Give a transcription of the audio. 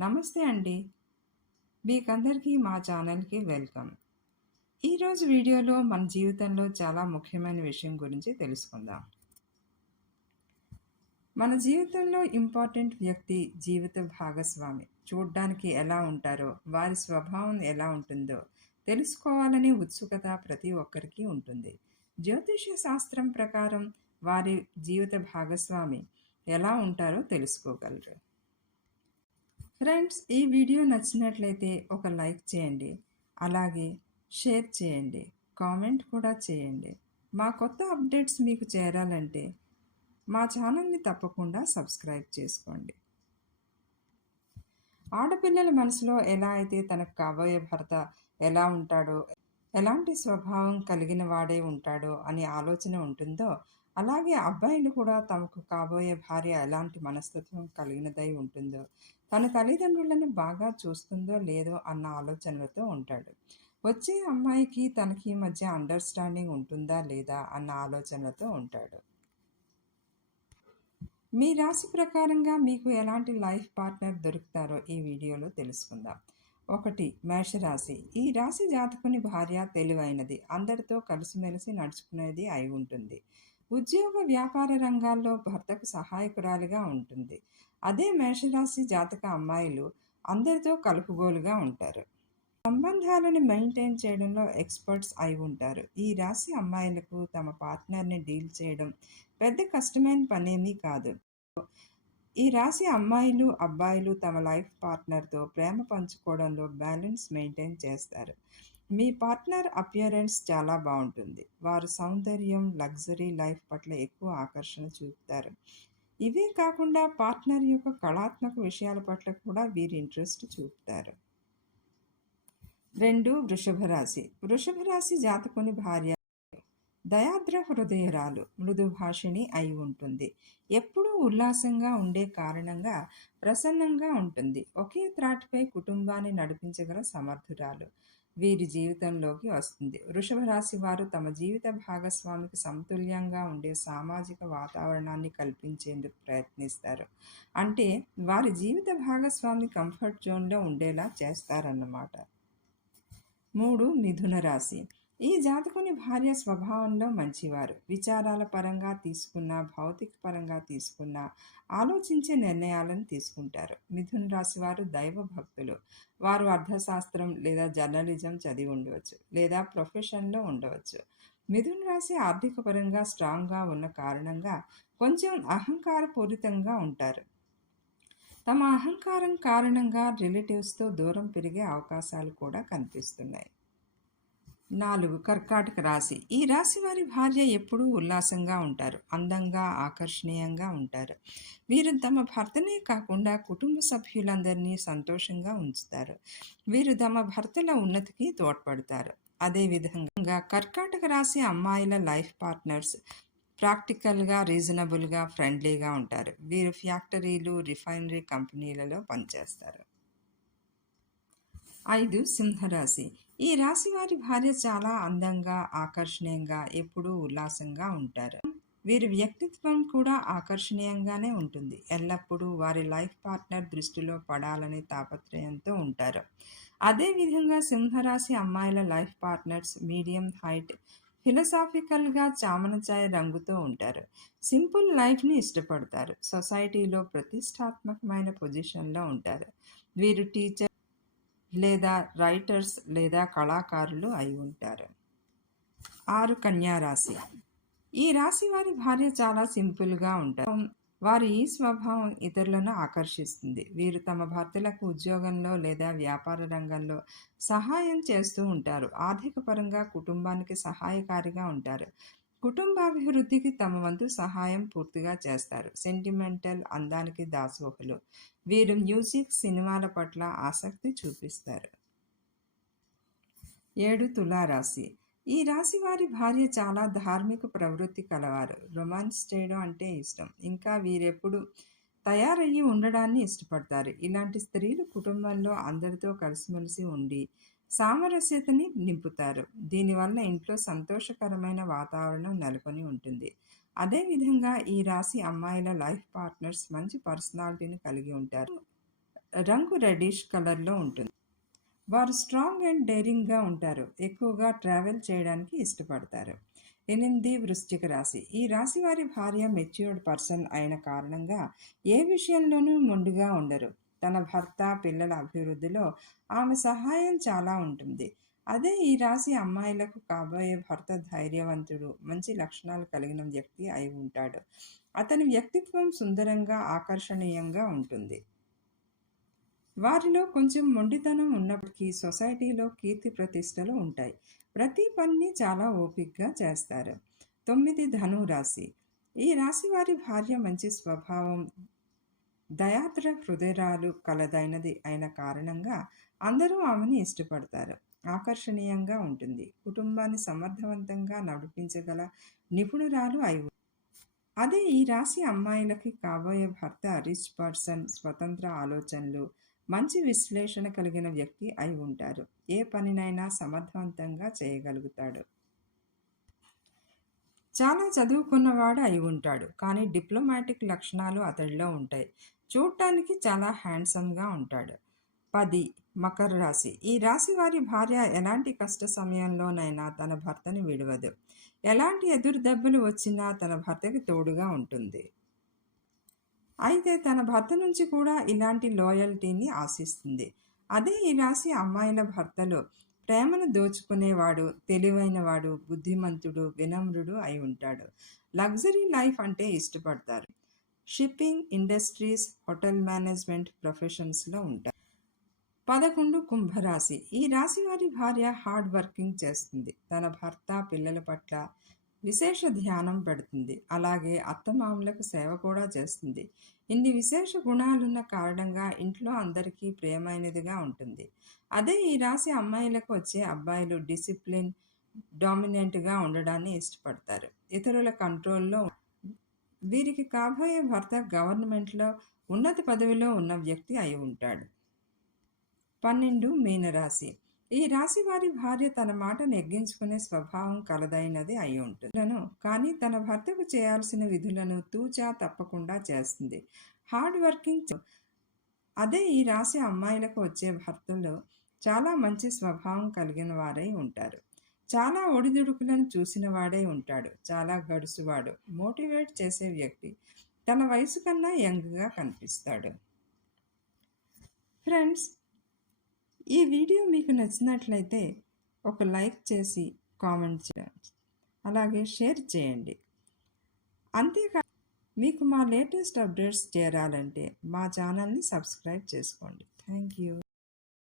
నమస్తే అండి. మీకందరికీ మా ఛానల్‌కి వెల్కమ్. ఈరోజు వీడియోలో మన జీవితంలో చాలా ముఖ్యమైన విషయం గురించి తెలుసుకుందాం. మన జీవితంలో ఇంపార్టెంట్ వ్యక్తి జీవిత భాగస్వామి. చూడ్డానికి ఎలా ఉంటారో, వారి స్వభావం ఎలా ఉంటుందో తెలుసుకోవాలనే ఉత్సుకత ప్రతి ఒక్కరికి ఉంటుంది. జ్యోతిష్య శాస్త్రం ప్రకారం వారి జీవిత భాగస్వామి ఎలా ఉంటారో తెలుసుకోగలరు. ఫ్రెండ్స్, ఈ వీడియో నచ్చినట్లయితే ఒక లైక్ చేయండి. అలాగే షేర్ చేయండి. కామెంట్ కూడా చేయండి. మా కొత్త అప్డేట్స్ మీకు చేరాలంటే మా ఛానల్ని తప్పకుండా సబ్స్క్రైబ్ చేసుకోండి. ఆడపిల్లల మనసులో ఎలా అయితే తనకు కాబోయే భర్త ఎలా ఉంటాడో, ఎలాంటి స్వభావం కలిగిన వాడే ఉంటాడో అనే ఆలోచన ఉంటుందో, అలాగే అబ్బాయిలు కూడా తమకు కాబోయే భార్య ఎలాంటి మనస్తత్వం కలిగినదై ఉంటుందో, తన తల్లిదండ్రులను బాగా చూస్తుందో లేదో అన్న ఆలోచనలతో ఉంటాడు. వచ్చే అమ్మాయికి తనకి మధ్య అండర్స్టాండింగ్ ఉంటుందా లేదా అన్న ఆలోచనలతో ఉంటాడు. మీ రాశి ప్రకారంగా మీకు ఎలాంటి లైఫ్ పార్ట్నర్ దొరుకుతారో ఈ వీడియోలో తెలుసుకుందాం. 1. మేషరాశి. ఈ రాశి జాతకుని భార్య తెలివైనది, అందరితో కలిసిమెలిసి నడుచుకునేది అయి ఉంటుంది. ఉద్యోగ వ్యాపార రంగాల్లో భర్తకు సహాయకురాలిగా ఉంటుంది. అదే మేషరాశి జాతక అమ్మాయిలు అందరితో కలుపుగోలుగా ఉంటారు. సంబంధాలను మెయింటైన్ చేయడంలో ఎక్స్పర్ట్స్ అయి ఉంటారు. ఈ రాశి అమ్మాయిలకు తమ పార్ట్నర్ని డీల్ చేయడం పెద్ద కష్టమైన పనేమీ కాదు. ఈ రాశి అమ్మాయిలు, అబ్బాయిలు తమ లైఫ్ పార్ట్నర్తో ప్రేమ పంచుకోవడంలో బ్యాలెన్స్ మెయింటైన్ చేస్తారు. మీ పార్ట్నర్ అపియరెన్స్ చాలా బాగుంటుంది. వారు సౌందర్యం, లగ్జరీ లైఫ్ పట్ల ఎక్కువ ఆకర్షణ చూపుతారు. ఇవే కాకుండా పార్ట్నర్ యొక్క కళాత్మక విషయాల పట్ల కూడా వీరి ఇంట్రెస్ట్ చూపుతారు. 2. వృషభ రాశి. వృషభ రాశి జాతకుని భార్య దయాద్ర హృదయరాలు, మృదు భాషిణి అయి ఉంటుంది. ఎప్పుడూ ఉల్లాసంగా ఉండే కారణంగా ప్రసన్నంగా ఉంటుంది. ఒకే త్రాటిపై కుటుంబాన్ని నడిపించగల సమర్థురాలు వీరి జీవితంలోకి వస్తుంది. వృషభ రాశి వారు తమ జీవిత భాగస్వామికి సమతుల్యంగా ఉండే సామాజిక వాతావరణాన్ని కల్పించేందుకు ప్రయత్నిస్తారు. అంటే వారి జీవిత భాగస్వామి కంఫర్ట్ జోన్లో ఉండేలా చేస్తారన్నమాట. 3. మిథున రాశి. ఈ జాతకుని భార్య స్వభావంలో మంచివారు. విచారాల పరంగా తీసుకున్నా, భౌతిక పరంగా తీసుకున్నా ఆలోచించే నిర్ణయాలను తీసుకుంటారు. మిథున రాశి వారు దైవ భక్తులు. వారు అర్థశాస్త్రం లేదా జర్నలిజం చదివి ఉండవచ్చు, లేదా ప్రొఫెషన్లో ఉండవచ్చు. మిథున రాశి ఆర్థిక పరంగా స్ట్రాంగ్గా ఉన్న కారణంగా కొంచెం అహంకారపూరితంగా ఉంటారు. తమ అహంకారం కారణంగా రిలేటివ్స్తో దూరం పెరిగే అవకాశాలు కూడా కనిపిస్తున్నాయి. 4. కర్కాటక రాశి. ఈ రాశి వారి భార్య ఎప్పుడూ ఉల్లాసంగా ఉంటారు, అందంగా, ఆకర్షణీయంగా ఉంటారు. వీరు తమ భర్తనే కాకుండా కుటుంబ సభ్యులందరినీ సంతోషంగా ఉంచుతారు. వీరు తమ భర్తల ఉన్నతికి తోడ్పడతారు. అదేవిధంగా కర్కాటక రాశి అమ్మాయిల లైఫ్ పార్ట్నర్స్ ప్రాక్టికల్గా, రీజనబుల్గా, ఫ్రెండ్లీగా ఉంటారు. వీరు ఫ్యాక్టరీలు, రిఫైనరీ కంపెనీలలో పనిచేస్తారు. 5. సింహరాశి. ఈ రాశి వారి భార్య చాలా అందంగా, ఆకర్షణీయంగా, ఎప్పుడూ ఉల్లాసంగా ఉంటారు. వీరి వ్యక్తిత్వం కూడా ఆకర్షణీయంగానే ఉంటుంది. ఎల్లప్పుడూ వారి లైఫ్ పార్ట్నర్ దృష్టిలో పడాలనే తాపత్రయంతో ఉంటారు. అదేవిధంగా సింహరాశి అమ్మాయిల లైఫ్ పార్ట్నర్స్ మీడియం హైట్, ఫిలసాఫికల్గా, చామనచాయ రంగుతో ఉంటారు. సింపుల్ లైఫ్ని ఇష్టపడతారు. సొసైటీలో ప్రతిష్టాత్మకమైన పొజిషన్లో ఉంటారు. వీరు టీచర్ లేదా రైటర్స్ లేదా కళాకారులు అయి ఉంటారు. 6. కన్యా రాశి. ఈ రాశి వారి భార్య చాలా సింపుల్గా ఉంటారు. వారి ఈ స్వభావం ఇతరులను ఆకర్షిస్తుంది. వీరు తమ భర్తలకు ఉద్యోగంలో లేదా వ్యాపార రంగంలో సహాయం చేస్తూ ఉంటారు. ఆర్థిక పరంగా కుటుంబానికి సహాయకారిగా ఉంటారు. కుటుంబాభివృద్ధికి తమ వంతు సహాయం పూర్తిగా చేస్తారు. సెంటిమెంటల్ అందానికి దాసోహులు. వీరు మ్యూజిక్, సినిమాల పట్ల ఆసక్తి చూపిస్తారు. 7. తులారాశి. ఈ రాశి వారి భార్య చాలా ధార్మిక ప్రవృత్తి కలవారు. రొమాన్స్ చేయడం అంటే ఇష్టం. ఇంకా వీరెప్పుడు తయారయ్యి ఉండడాన్ని ఇష్టపడతారు. ఇలాంటి స్త్రీలు కుటుంబంలో అందరితో కలిసిమెలిసి ఉండి సామరస్యతని నింపుతారు. దీనివల్ల ఇంట్లో సంతోషకరమైన వాతావరణం నెలకొని ఉంటుంది. అదేవిధంగా ఈ రాశి అమ్మాయిల లైఫ్ పార్ట్నర్స్ మంచి పర్సనాలిటీని కలిగి ఉంటారు. రంగు రెడ్డిష్ కలర్లో ఉంటుంది. వారు స్ట్రాంగ్ అండ్ డేరింగ్గా ఉంటారు. ఎక్కువగా ట్రావెల్ చేయడానికి ఇష్టపడతారు. 8 వృశ్చిక రాశి. ఈ రాశి వారి భార్య మెచ్యూర్డ్ పర్సన్ అయిన కారణంగా ఏ విషయంలోనూ మొండిగా ఉండరు. తన భర్త, పిల్లల అభివృద్ధిలో ఆమె సహాయం చాలా ఉంటుంది. అదే ఈ రాశి అమ్మాయిలకు కాబోయే భర్త ధైర్యవంతుడు, మంచి లక్షణాలు కలిగిన వ్యక్తి అయి ఉంటాడు. అతని వ్యక్తిత్వం సుందరంగా, ఆకర్షణీయంగా ఉంటుంది. వారిలో కొంచెం మొండితనం ఉన్నప్పటికీ సొసైటీలో కీర్తి ప్రతిష్టలు ఉంటాయి. ప్రతి పనిని చాలా ఓపికగా చేస్తారు. 9 ధను రాశి. ఈ రాశి వారి భార్య మంచి స్వభావం, దయాద్ర హృదయాలు కలదైనది అయిన కారణంగా అందరూ ఆమెను ఇష్టపడతారు. ఆకర్షణీయంగా ఉంటుంది. కుటుంబాన్ని సమర్థవంతంగా నడిపించగల నిపుణురాలు అయి అదే ఈ రాశి అమ్మాయిలకి కాబోయే భర్త రిచ్ పర్సన్, స్వతంత్ర ఆలోచనలు, మంచి విశ్లేషణ కలిగిన వ్యక్తి అయి ఉంటారు. ఏ పనినైనా సమర్థవంతంగా చేయగలుగుతాడు. చాలా చదువుకున్నవాడు అయి ఉంటాడు. కానీ డిప్లొమాటిక్ లక్షణాలు అతడిలో ఉంటాయి. చూడటానికి చాలా హ్యాండ్సమ్గా ఉంటాడు. 10 మకర రాశి. ఈ రాశి వారి భార్య ఎలాంటి కష్ట సమయంలోనైనా తన భర్తని విడవదు. ఎలాంటి ఎదురు దెబ్బలు వచ్చినా తన భర్తకి తోడుగా ఉంటుంది. అయితే తన భర్త నుంచి కూడా ఇలాంటి లాయల్టీని ఆశిస్తుంది. అదే ఈ రాశి అమ్మాయిల భర్తలో ప్రేమను దోచుకునేవాడు, తెలివైనవాడు, బుద్ధిమంతుడు, వినమ్రుడు అయి ఉంటాడు. లగ్జరీ లైఫ్ అంటే ఇష్టపడతారు. షిప్పింగ్ ఇండస్ట్రీస్, హోటల్ మేనేజ్మెంట్ ప్రొఫెషన్స్లో ఉంటారు. 11 కుంభరాశి. ఈ రాశి వారి భార్య హార్డ్ వర్కింగ్ చేస్తుంది. తన భర్త, పిల్లల పట్ల విశేష ధ్యానం పెడుతుంది. అలాగే అత్తమామలకు సేవ కూడా చేస్తుంది. ఇన్ని విశేష గుణాలున్న కారణంగా ఇంట్లో అందరికీ ప్రియమైనదిగా ఉంటుంది. అదే ఈ రాశి అమ్మాయిలకు వచ్చే అబ్బాయిలు డిసిప్లిన్, డామినెంట్గా ఉండడాన్ని ఇష్టపడతారు. ఇతరుల కంట్రోల్లో వీరికి కాబోయే భర్త గవర్నమెంట్లో ఉన్నత పదవిలో ఉన్న వ్యక్తి అయి ఉంటాడు. 12 మీనరాశి. ఈ రాశి వారి భార్య తన మాట నెగ్గించుకునే స్వభావం కలదైనది అయి ఉంటుంది. కానీ తన భర్తకు చేయాల్సిన విధులను తూచా తప్పకుండా చేస్తుంది. Hard working. అదే ఈ రాశి అమ్మాయిలకు వచ్చే భర్తలు చాలా మంచి స్వభావం కలిగిన వారై ఉంటారు. చాలా ఒడిదుడుకులను చూసిన వాడై ఉంటాడు. చాలా గడుసువాడు, మోటివేట్ చేసే వ్యక్తి. తన వయసు కన్నా యంగ్గా కనిపిస్తాడు. ఫ్రెండ్స్, ఈ వీడియో మీకు నచ్చినట్లయితే ఒక లైక్ చేసి కామెంట్ చేయండి, అలాగే షేర్ చేయండి. అంతేకాదు మీకు మా లేటెస్ట్ అప్డేట్స్ చేరాలంటే మా ఛానల్ని సబ్స్క్రైబ్ చేసుకోండి. Thank you.